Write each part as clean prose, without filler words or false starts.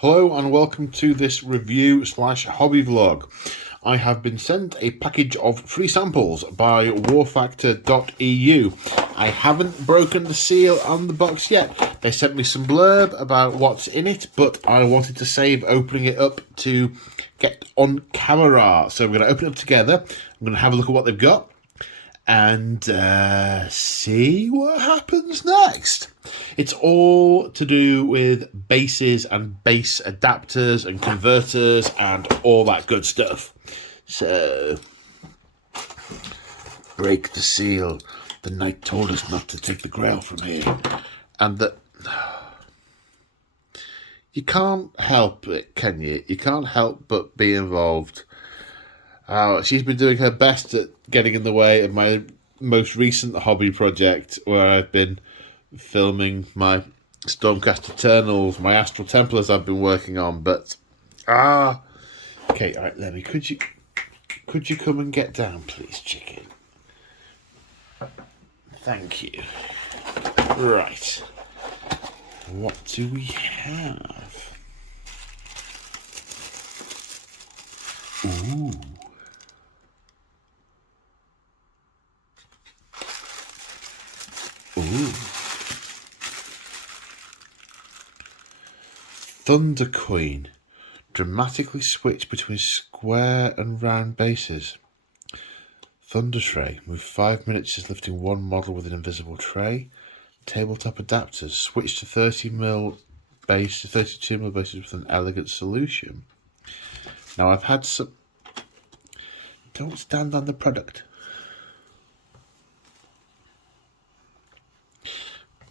Hello and welcome to this review slash hobby vlog. I have been sent a package of free samples by Warfactor.eu. I haven't broken the seal on the box yet. They sent me some blurb about what's in it, but I wanted to save opening it up to get on camera. So we're going to open it up together. I'm going to have a look at what they've got and see what happens next. It's all to do with bases and base adapters and converters and all that good stuff. So, break the seal. The knight told us not to take the grail from here. And that you can't help it, can you? You can't help but be involved. She's been doing her best at getting in the way of my most recent hobby project, where I've been filming my Stormcast Eternals, my Astral Templars I've been working on. But okay, all right, Lemmy, could you come and get down, please, chicken? Thank you. Right, what do we have? Ooh. Ooh. Thunder Queen. Dramatically switch between square and round bases. Thunder Tray. Move 5 minutes lifting one model with an invisible tray. Tabletop adapters. Switch to 30mm base, 32mm bases with an elegant solution. Now I've had some... Don't stand on the product.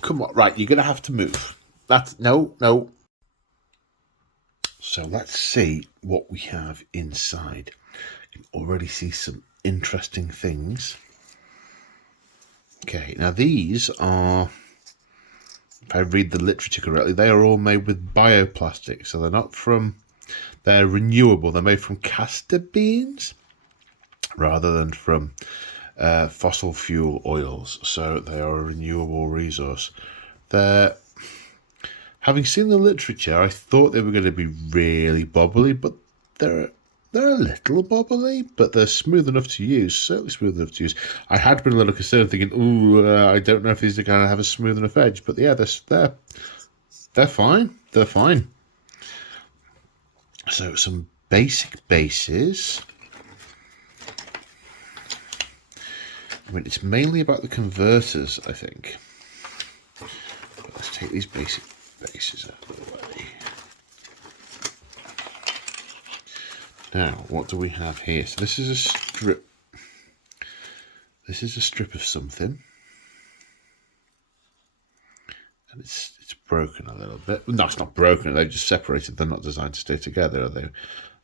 Come on, right, you're going to have to move. No. So let's see what we have inside. You can already see some interesting things. Okay, now these are, if I read the literature correctly, they are all made with bioplastic. So they're renewable. They're made from castor beans rather than from fossil fuel oils, so they are a renewable resource. Having seen the literature, I thought they were going to be really bobbly, but they're a little bobbly, but they're smooth enough to use, certainly smooth enough to use. I had been a little concerned, thinking, I don't know if these are going to have a smooth enough edge, but yeah, they're fine. They're fine. So some basic bases. I mean, it's mainly about the converters, I think. But let's take these basic bases out of the way. Now, what do we have here? So this is a strip. This is a strip of something. And it's broken a little bit. No, it's not broken. They've just separated. They're not designed to stay together, are they?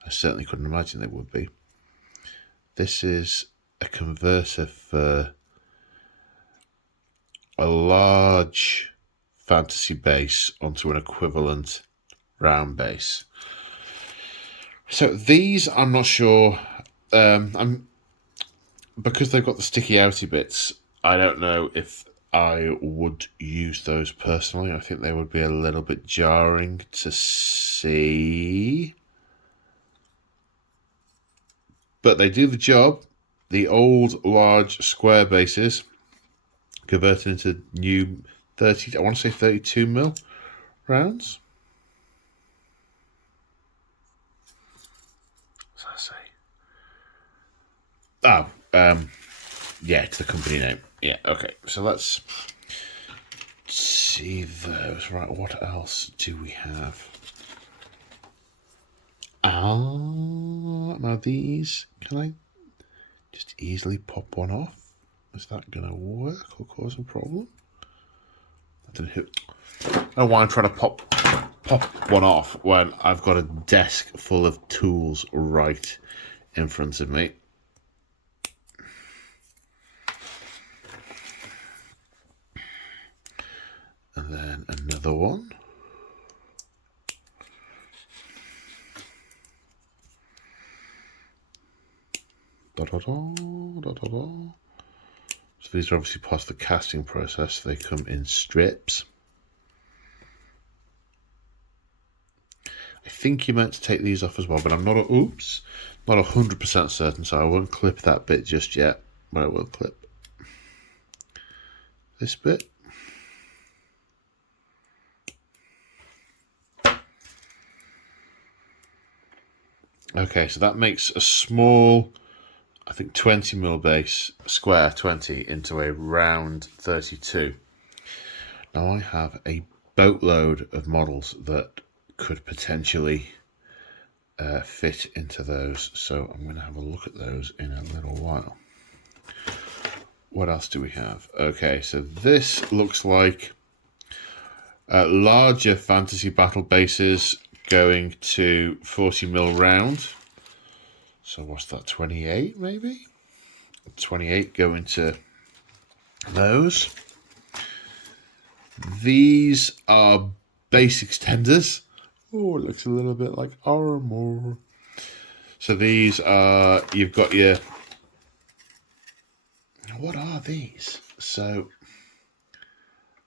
I certainly couldn't imagine they would be. This is a converter for a large fantasy base onto an equivalent round base. So these, I'm not sure. Because they've got the sticky outy bits, I don't know if I would use those personally. I think they would be a little bit jarring to see. But they do the job. The old large square bases converted into new 30, I want to say 32mm rounds. What's that say? Yeah, it's the company name. Yeah, okay. So let's see those. Right, what else do we have? Now these, can I just easily pop one off? Is that going to work or cause a problem? I don't know why I'm trying to pop one off when I've got a desk full of tools right in front of me. And then another one. So these are obviously part of the casting process. They come in strips. I think you're meant to take these off as well, but I'm not. Oops, not 100% certain, so I won't clip that bit just yet. But I will clip this bit. Okay, so that makes a small, I think 20mm base, square 20 into a round 32. Now I have a boatload of models that could potentially fit into those, so I'm going to have a look at those in a little while. What else do we have? Okay, so this looks like larger fantasy battle bases going to 40mm round. So what's that, 28 maybe? 28 going to those. These are base extenders. Oh, it looks a little bit like armor. So these are, you've got your, what are these? So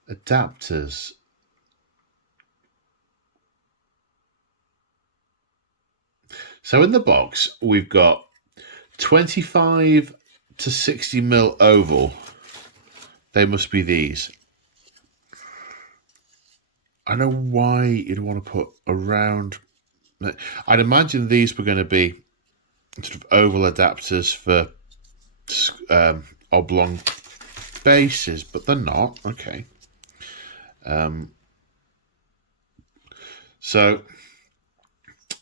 adapters. So in the box, we've got 25 to 60mm oval. They must be these. I know why you'd want to put around. I'd imagine these were going to be sort of oval adapters for oblong bases, but they're not. Okay. So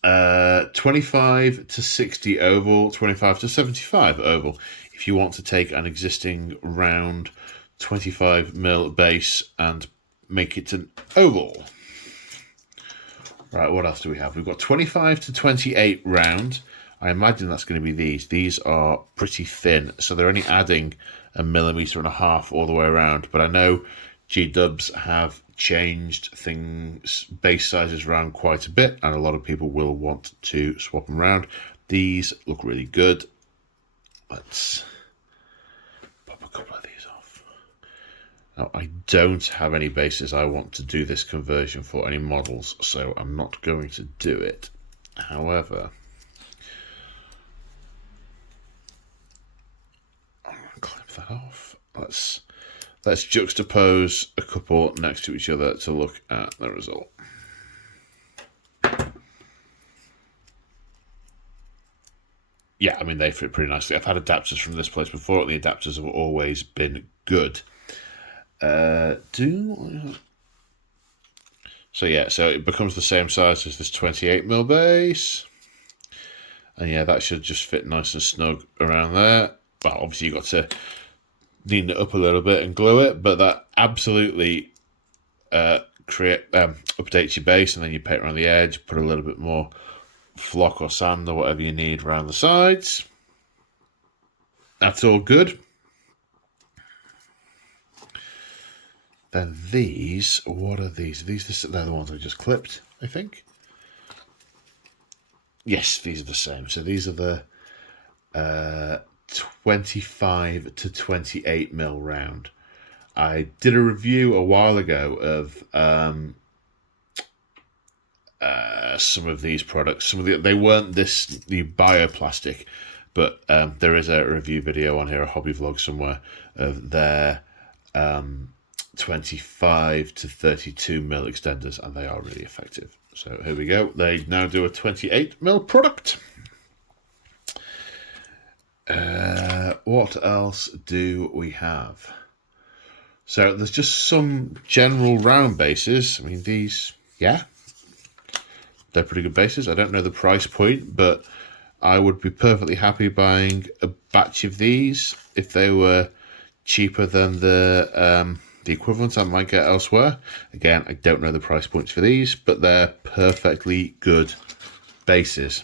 25 to 60 oval, 25 to 75 oval. If you want to take an existing round 25mm base and make it an oval. Right, what else do we have? We've got 25 to 28 round. I imagine that's going to be these. These are pretty thin, so they're only adding 1.5 millimeters all the way around. But I know G-dubs have changed things, base sizes around quite a bit, and a lot of people will want to swap them around. These look really good. Let's pop a couple of these off. Now, I don't have any bases I want to do this conversion for, any models, so I'm not going to do it. However, I'm going to clip that off. Let's juxtapose a couple next to each other to look at the result. Yeah, I mean, they fit pretty nicely. I've had adapters from this place before, and the adapters have always been good. So yeah, so it becomes the same size as this 28mm base. And yeah, that should just fit nice and snug around there. Well, obviously you've got to neaten it up a little bit and glue it, but that absolutely updates your base, and then you paint around the edge, put a little bit more flock or sand or whatever you need around the sides. That's all good. Then these, what are these? They're the ones I just clipped, I think. Yes, these are the same. So these are the 25 to 28mm round. I did a review a while ago of some of these products. They weren't the bioplastic, but there is a review video on here, a hobby vlog somewhere, of their 25 to 32mm extenders, and they are really effective. So here we go. They now do a 28mm product. What else do we have? So there's just some general round bases. I mean, these, yeah, they're pretty good bases. I don't know the price point, but I would be perfectly happy buying a batch of these if they were cheaper than the equivalent I might get elsewhere. Again, I don't know the price points for these, but they're perfectly good bases.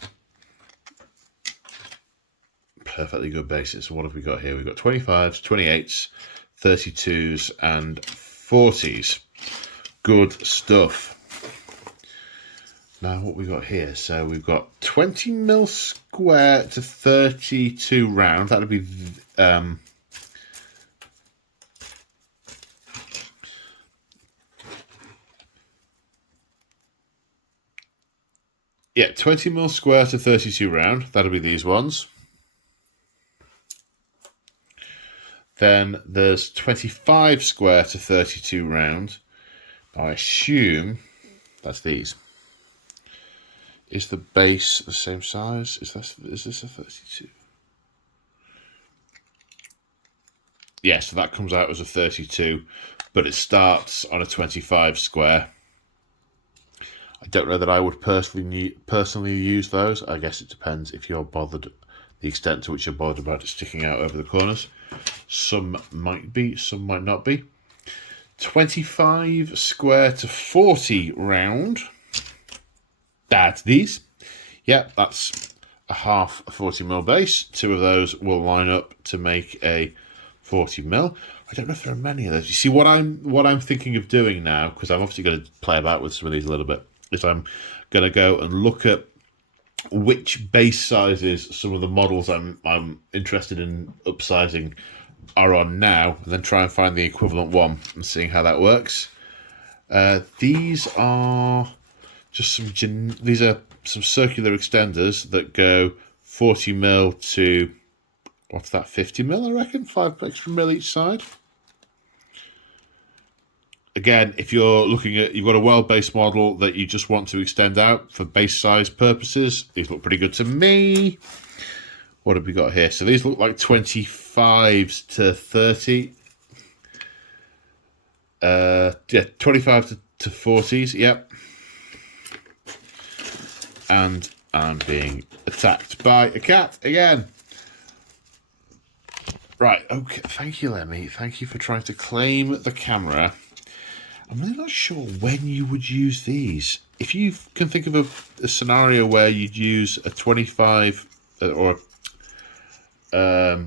Perfectly good bases. What have we got here? We've got 25s, 28s, 32s, and 40s. Good stuff. Now, what we got here? So we've got 20mm square to 32 round. That'll be Yeah, 20mm square to 32 round. That'll be these ones. Then there's 25 square to 32 round. I assume that's these. Is the base the same size? Is this a 32? Yeah, so that comes out as a 32, but it starts on a 25 square. I don't know that I would personally use those. I guess it depends if you're bothered, the extent to which you're bothered about it sticking out over the corners. Some might be, some might not be. 25 square to 40 round. That's these. Yeah, that's a half a 40mm base. Two of those will line up to make a 40mm. I don't know if there are many of those. You see, what I'm thinking of doing now, because I'm obviously going to play about with some of these a little bit, is I'm going to go and look at which base sizes some of the models I'm interested in upsizing are on now, and then try and find the equivalent one and seeing how that works. These are just these are some circular extenders that go 40mm to, what's that, 50mm, I reckon? 5 extra mil each side. Again, if you're looking at, you've got a well-based model that you just want to extend out for base size purposes, these look pretty good to me. What have we got here? So these look like 25s to 30. Yeah, 25 to 40s, yep. And I'm being attacked by a cat again. Right, okay, thank you, Lemmy. Thank you for trying to claim the camera. I'm really not sure when you would use these. If you can think of a scenario where you'd use a 25 or a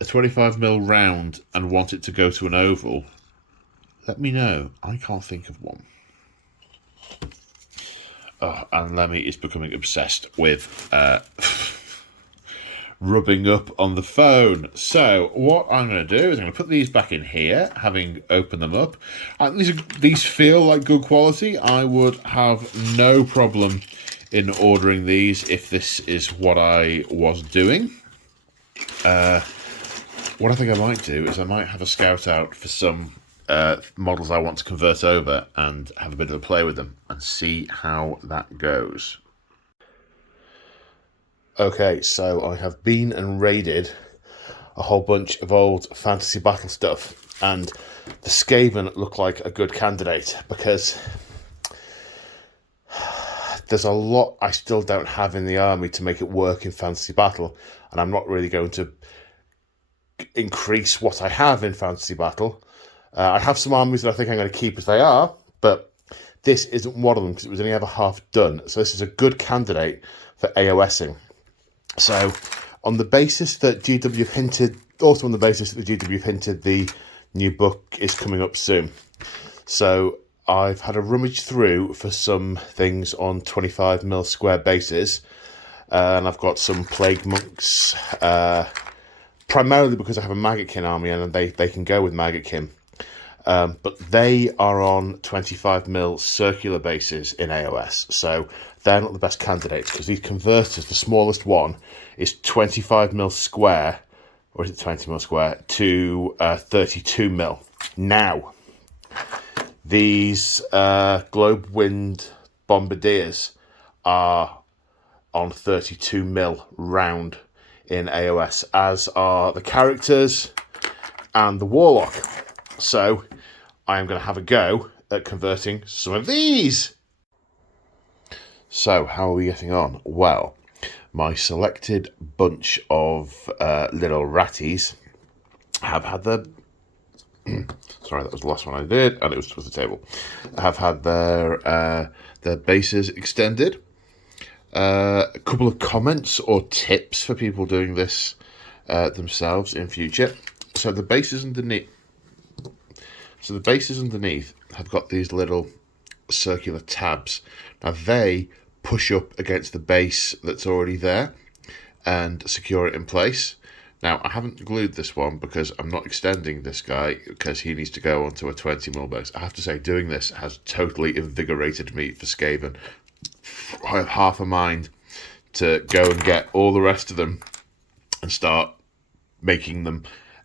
25mm round and want it to go to an oval, let me know. I can't think of one. Oh, and Lemmy is becoming obsessed with rubbing up on the phone. So what I'm going to do is I'm going to put these back in here, having opened them up. And these feel like good quality. I would have no problem in ordering these if this is what I was doing. What I think I might do is I might have a scout out for some models I want to convert over and have a bit of a play with them and see how that goes. Okay, so I have been and raided a whole bunch of old Fantasy Battle stuff, and the Skaven look like a good candidate because there's a lot I still don't have in the army to make it work in Fantasy Battle, and I'm not really going to increase what I have in Fantasy Battle. I have some armies that I think I'm going to keep as they are, but this isn't one of them because it was only ever half done. So this is a good candidate for AOSing. So on the basis that GW have hinted, also on the basis that GW have hinted the new book is coming up soon. So I've had a rummage through for some things on 25mm square bases, and I've got some Plague Monks, primarily because I have a Maggotkin army and they can go with Maggotkin. But they are on 25mm circular bases in AOS, so they're not the best candidates because these converters, the smallest one is 25mm square, or is it 20mm square, to 32mm. Now, these Globe Wind Bombardiers are on 32mm round in AOS, as are the characters and the Warlock. So I am going to have a go at converting some of these. So how are we getting on? Well, my selected bunch of little ratties have had their... Sorry, that was the last one I did, and it was towards the table. Have had their bases extended. A couple of comments or tips for people doing this themselves in future. So the bases underneath have got these little circular tabs. Now they push up against the base that's already there and secure it in place. Now I haven't glued this one because I'm not extending this guy because he needs to go onto a 20mm base. I have to say, doing this has totally invigorated me for Skaven. I have half a mind to go and get all the rest of them and start making them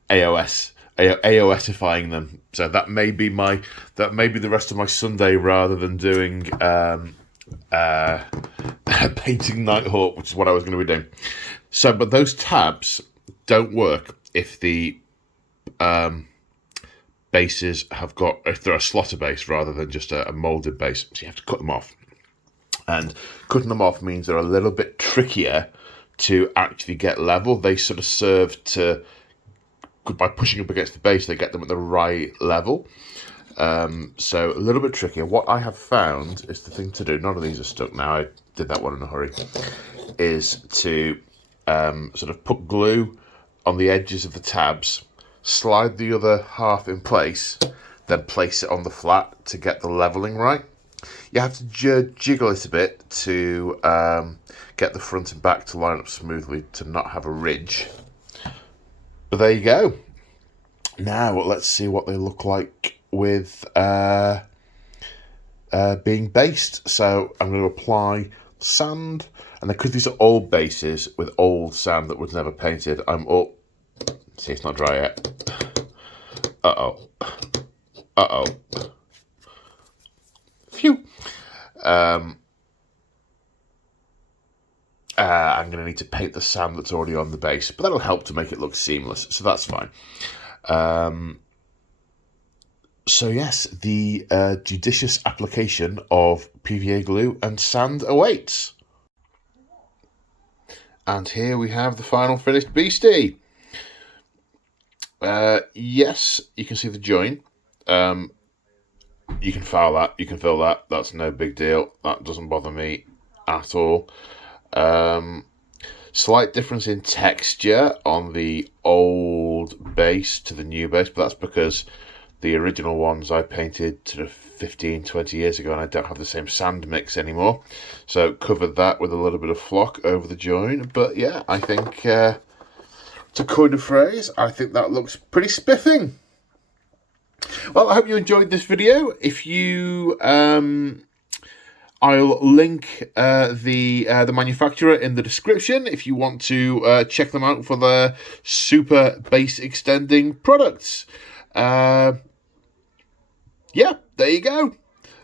AOSifying them. So that may be the rest of my Sunday, rather than doing painting Nighthawk, which is what I was going to be doing. So, but those tabs don't work if the bases if they're a slotter base rather than just a molded base. So you have to cut them off. And cutting them off means they're a little bit trickier to actually get level. They sort of serve to, by pushing up against the base, they get them at the right level. So a little bit trickier. What I have found is the thing to do, none of these are stuck now, I did that one in a hurry, is to sort of put glue on the edges of the tabs, slide the other half in place, then place it on the flat to get the leveling right. You have to jiggle it a bit to get the front and back to line up smoothly, to not have a ridge. But there you go. Now let's see what they look like with being based. So I'm going to apply sand, and because these are old bases with old sand that was never painted, see, it's not dry yet. Phew. I'm going to need to paint the sand that's already on the base, but that'll help to make it look seamless, so that's fine. So yes, the judicious application of PVA glue and sand awaits. And here we have the final finished beastie. Yes, you can see the join. You can file that, you can fill that, that's no big deal. That doesn't bother me at all. Slight difference in texture on the old base to the new base, but that's because the original ones I painted sort of 15, 20 years ago, and I don't have the same sand mix anymore. So covered that with a little bit of flock over the join. But yeah, I think, to coin a phrase, I think that looks pretty spiffing. Well, I hope you enjoyed this video. If you, I'll link the manufacturer in the description if you want to check them out for their super base extending products. Yeah, there you go.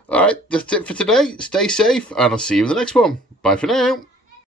All right, that's it for today. Stay safe, and I'll see you in the next one. Bye for now.